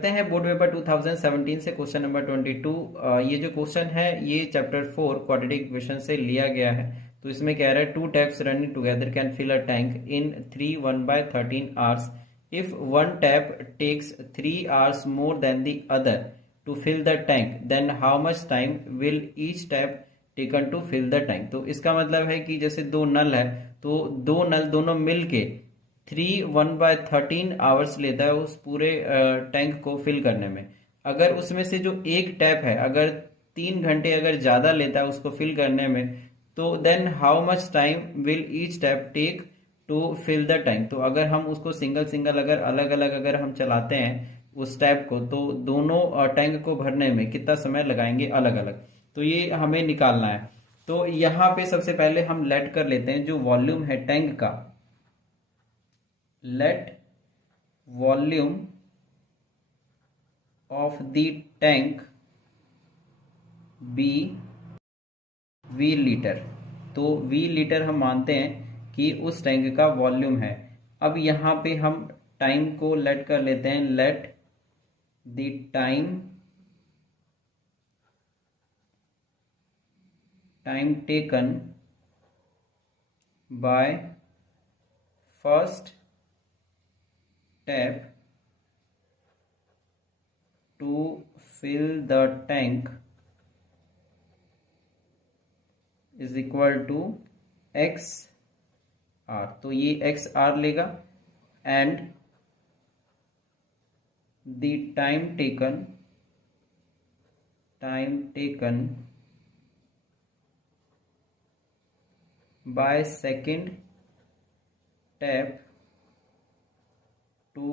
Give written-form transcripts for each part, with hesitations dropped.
करते हैं board paper 2017 से क्वेश्चन नंबर 22। ये जो क्वेश्चन है ये चैप्टर 4 क्वाड्रेटिक इक्वेशन से लिया गया है। तो इसमें कह रहा है 2 taps running together can fill a tank in 3 1/13 hours. If one tap takes 3 hours more than the other to fill the tank, then how much time will each tap taken to fill the tank. तो इसका मतलब है कि जैसे दो नल है, तो दो नल दोनों मिलके 1/13 आवर्स लेता है उस पूरे टैंक को फिल करने में। अगर उसमें से जो एक टैप है अगर 3 घंटे अगर ज्यादा लेता है उसको फिल करने में, तो then how much time will each tap take to fill the tank. तो अगर हम उसको सिंगल सिंगल अगर अलग अलग अगर हम चलाते हैं उस टैप को, तो दोनों टैंक को भरने में कितना समय लगाएंगे अलग अलग। तो ये हमें निकालना है। तो यहाँ पे सबसे पहले हम लेट कर लेते हैं जो वॉल्यूम है टैंक का। let volume of the tank be v litre. तो v लीटर हम मानते हैं कि उस टैंक का वॉल्यूम है। अब यहां पे हम टाइम को लेट कर लेते हैं, late the time taken by first tap to fill the tank is equal to x r। तो ये x r लेगा and the time taken by second tap to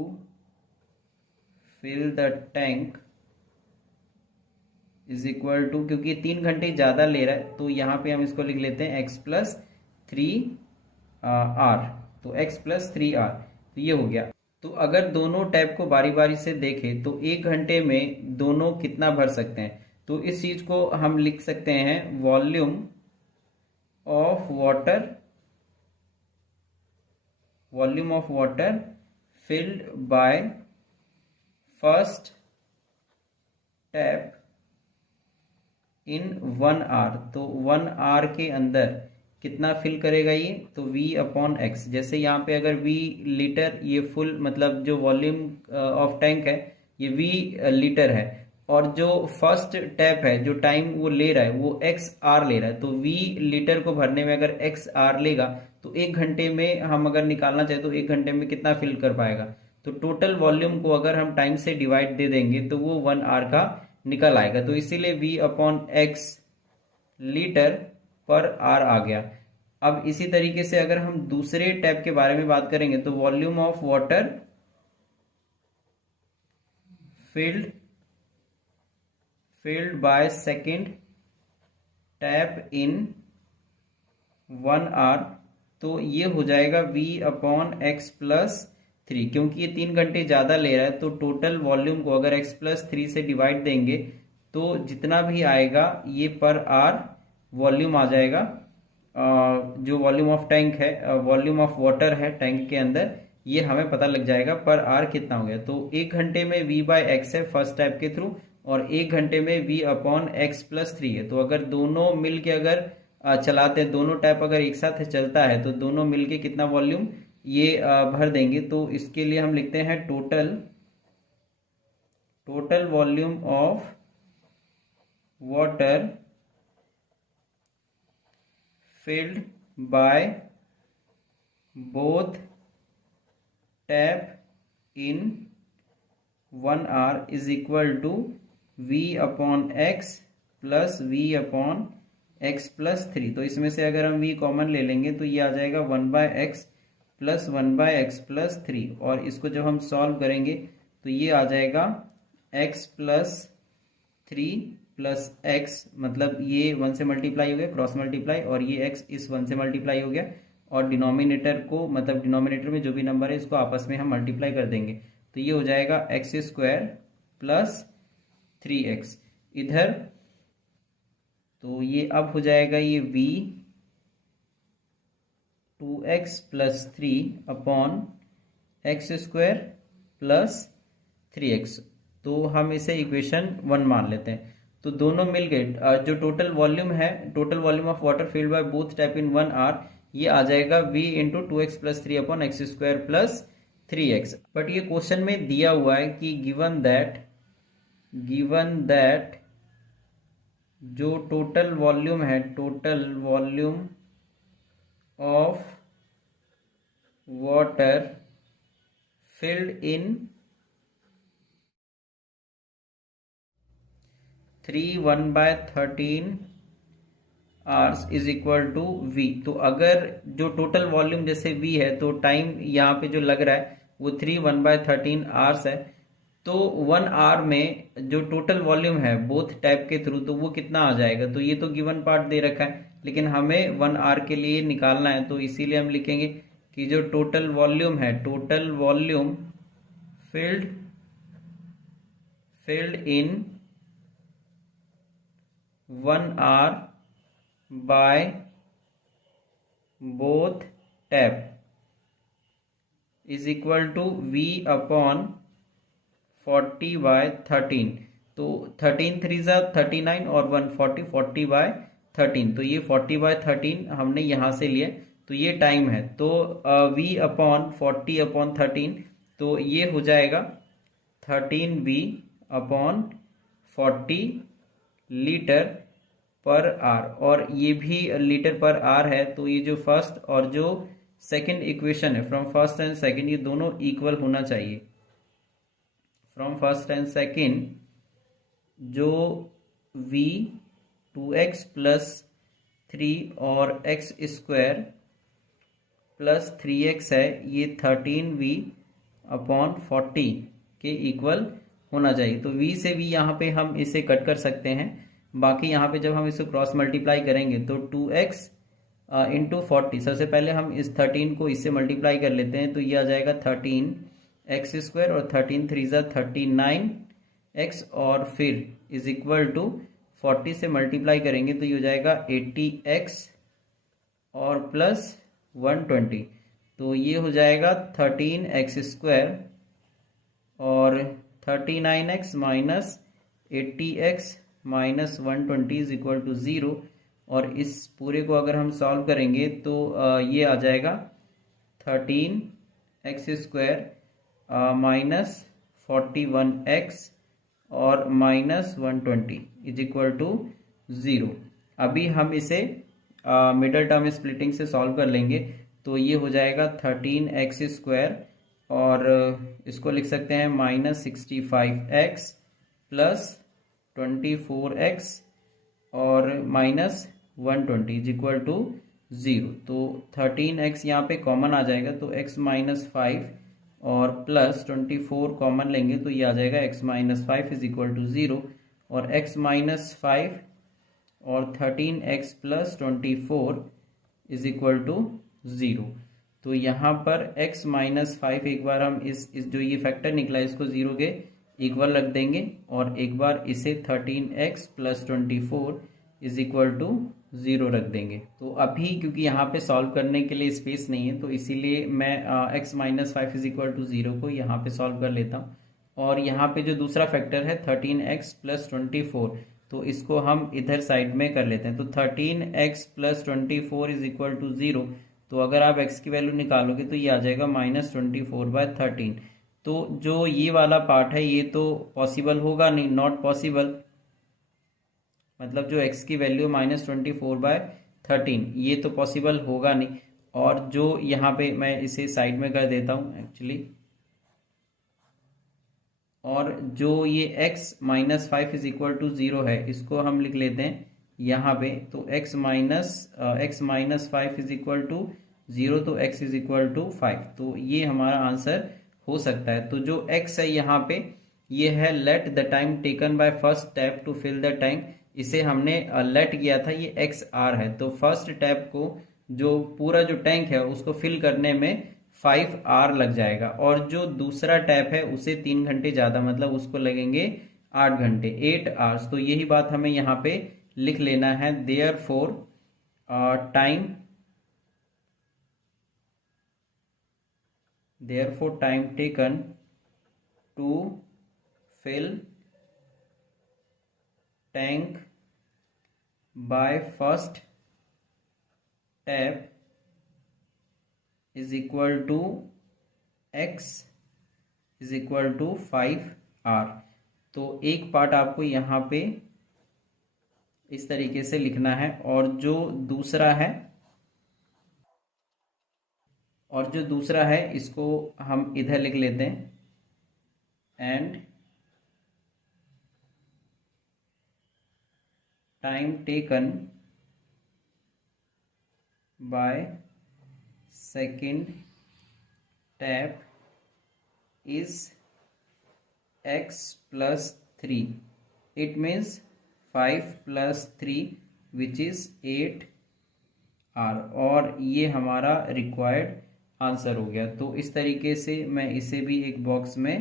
fill the tank is equal to, क्योंकि 3 घंटे ज्यादा ले रहा है तो यहां पे हम इसको लिख लेते हैं x+3r। तो x+3r, तो ये हो गया। तो अगर दोनों टैप को बारी बारी से देखें तो 1 घंटे में दोनों कितना भर सकते हैं। तो इस चीज को हम लिख सकते हैं volume of water filled by first tap in 1 hour। तो 1 hour के अंदर कितना फिल करेगा ये, तो V/X। जैसे यहाँ पे अगर V लीटर, ये फुल मतलब जो वॉल्यूम ऑफ टैंक है ये V लीटर है, और जो फर्स्ट टैप है जो टाइम वो ले रहा है वो XR ले रहा है। तो V लीटर को भरने में अगर XR लेगा तो 1 घंटे में हम अगर निकालना चाहे तो 1 घंटे में कितना फिल कर पाएगा। तो टोटल वॉल्यूम को अगर हम टाइम से डिवाइड दे देंगे तो वो 1 आवर का निकल आएगा। तो इसीलिए V/X लीटर पर आर आ गया। अब इसी तरीके से अगर हम दूसरे टैप के बारे में बात करेंगे तो volume of water filled by second tap in 1 hour। तो ये हो जाएगा V/X+3, क्योंकि ये 3 घंटे ज्यादा ले रहा है तो टोटल वॉल्यूम को अगर x+3 से डिवाइड देंगे तो जितना भी आएगा ये पर आर वॉल्यूम आ जाएगा। जो वॉल्यूम ऑफ टैंक है, वॉल्यूम ऑफ वाटर है टैंक के अंदर, ये हमें पता लग जाएगा पर आर कितना हो गया। तो 1 घंटे में V/X है फर्स्ट टैप के थ्रू, और 1 घंटे में V/X+3 है। तो अगर दोनों मिल के अगर चलाते हैं, दोनों टैप अगर एक साथ चलता है तो दोनों मिलके कितना वॉल्यूम ये भर देंगे। तो इसके लिए हम लिखते हैं total volume of water filled by both tap in 1 hour is equal to V/X plus V/X+3। तो इसमें से अगर हम V कॉमन ले लेंगे तो ये आ जाएगा 1/X प्लस 1/X+3, और इसको जब हम सॉल्व करेंगे तो ये आ जाएगा x+3 प्लस x, मतलब ये 1 से मल्टीप्लाई हो गया, क्रॉस मल्टीप्लाई, और ये x इस 1 से मल्टीप्लाई हो गया, और डिनोमिनेटर को मतलब डिनोमिनेटर में जो भी नंबर है इसको आपस में हम मल्टीप्लाई कर देंगे। तो ये हो जाएगा x² प्लस 3x इधर। तो ये अब हो जाएगा ये v 2x+3 upon x² plus 3x। तो हम इसे इक्वेशन 1 मान लेते हैं। तो दोनों मिल गए, जो टोटल वॉल्यूम है, total volume of water filled by both tap in 1 hour, ये आ जाएगा v into 2x plus 3 upon x square plus 3x। But ये क्वेश्चन में दिया हुआ है कि गिवन दैट जो टोटल वॉल्यूम है, total volume of water filled in 3/1/13 hours is equal to v। तो अगर जो टोटल वॉल्यूम जैसे v है, तो टाइम यहाँ पे जो लग रहा है वो 3/1/13 आवर्स है। तो 1 आवर में जो टोटल वॉल्यूम है बोथ टैप के थ्रू, तो वो कितना आ जाएगा? तो ये तो गिवन पार्ट दे रखा है, लेकिन हमें 1 आवर के लिए निकालना है, तो इसीलिए हम लिखेंगे कि जो टोटल वॉल्यूम है, total volume filled in 1 hour by both tap is equal to v upon 40/13। तो 13 3 ज़ा 39 और 1 40/13। तो ये 40/13 हमने यहां से लिया, तो ये टाइम है। तो v अपॉन 40/13, तो ये हो जाएगा 13v अपॉन 40 लीटर पर आर, और ये भी लीटर पर आर है। तो ये जो फर्स्ट और जो सेकंड इक्वेशन है, फ्रॉम फर्स्ट एंड सेकंड, ये दोनों इक्वल होना चाहिए। फ्रॉम फर्स्ट एंड सेकंड जो v 2x प्लस 3 और x स्क्वायर प्लस 3x है, ये 13v अपॉन 40 के इक्वल होना चाहिए। तो v से v यहाँ पे हम इसे कट कर सकते हैं। बाकी यहाँ पे जब हम इसे क्रॉस मल्टीप्लाई करेंगे तो 2x इंटू 40, सबसे पहले हम इस 13 को इससे मल्टीप्लाई कर लेते हैं, तो ये आ जाएगा 13x स्क्वायर और 13 3 ज़ा 39x, और फिर इज इक्वल टू 40 से मल्टीप्लाई करेंगे तो ये हो जाएगा 80x और प्लस 120। तो ये हो जाएगा 13x स्क्वायर और 39x minus 80x minus 120 is equal to 0। और इस पूरे को अगर हम सॉल्व करेंगे तो ये आ जाएगा 13x स्क्वायर माइनस 41x और माइनस 120 इज इक्वल टू 0। अभी हम इसे मिडल टर्म स्प्लिटिंग से सॉल्व कर लेंगे, तो ये हो जाएगा 13x स्क्वायर और इसको लिख सकते हैं माइनस 65x प्लस 24x और माइनस 120 इज इक्वल टू 0। तो 13x यहाँ पे कॉमन आ जाएगा, तो x माइनस 5 और प्लस 24 कॉमन लेंगे तो ये आ जाएगा x minus 5 is equal to 0। और x माइनस 5 और 13x plus 24 is equal to 0। तो यहाँ पर x माइनस 5 एक बार हम इस जो ये फैक्टर निकला इसको 0 के इक्वल रख देंगे, और एक बार इसे 13x plus 24 is equal to 0 रख देंगे। तो अभी क्योंकि यहाँ पे सॉल्व करने के लिए स्पेस नहीं है, तो इसीलिए मैं x minus 5 is equal to 0 को यहाँ पे सॉल्व कर लेता हूँ। और यहाँ पे जो दूसरा फैक्टर है 13x प्लस 24, तो इसको हम इधर साइड में कर लेते हैं। तो 13x plus 24 is equal to 0। तो अगर आप x की वैल्यू निकालोगे तो ये आ जाएगा माइनस 24/13। तो जो ये वाला पार्ट है ये तो पॉसिबल होगा नहीं, नॉट पॉसिबल, मतलब जो x की वैल्यू माइनस 24/13 ये तो पॉसिबल होगा नहीं। और जो यहाँ पे मैं इसे साइड में कर देता हूँ एक्चुअली, और जो ये x minus 5 is equal to 0 है इसको हम लिख लेते हैं यहाँ पे। तो x minus 5 is equal to 0, तो x इज इक्वल टू 5। तो ये हमारा आंसर हो सकता है। तो जो x है यहाँ पे ये है let the time taken by first tap to fill the tank. इसे हमने लेट किया था, ये एक्स आर है। तो फर्स्ट टैप को जो पूरा जो टैंक है उसको फिल करने में 5 आवर लग जाएगा, और जो दूसरा टैप है उसे 3 घंटे ज्यादा, मतलब उसको लगेंगे 8 घंटे, 8 आवर्स। तो यही बात हमें यहाँ पे लिख लेना है। Therefore time taken to fill tank by first tap is equal to x is equal to 5r। तो एक पार्ट आपको यहाँ पे इस तरीके से लिखना है, और जो दूसरा है इसको हम इधर लिख लेते हैं, and time taken by second tap is x plus 3। it means 5 plus 3 which is 8r, और ये हमारा रिक्वायर्ड आंसर हो गया। तो इस तरीके से मैं इसे भी एक बॉक्स में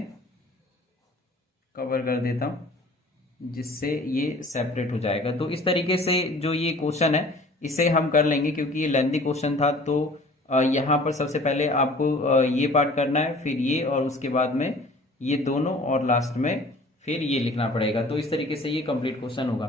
कवर कर देता हूँ जिससे ये सेपरेट हो जाएगा। तो इस तरीके से जो ये क्वेश्चन है इसे हम कर लेंगे, क्योंकि ये लेंथी क्वेश्चन था। तो यहाँ पर सबसे पहले आपको ये पार्ट करना है, फिर ये, और उसके बाद में ये दोनों, और लास्ट में फिर ये लिखना पड़ेगा। तो इस तरीके से ये कंप्लीट क्वेश्चन होगा।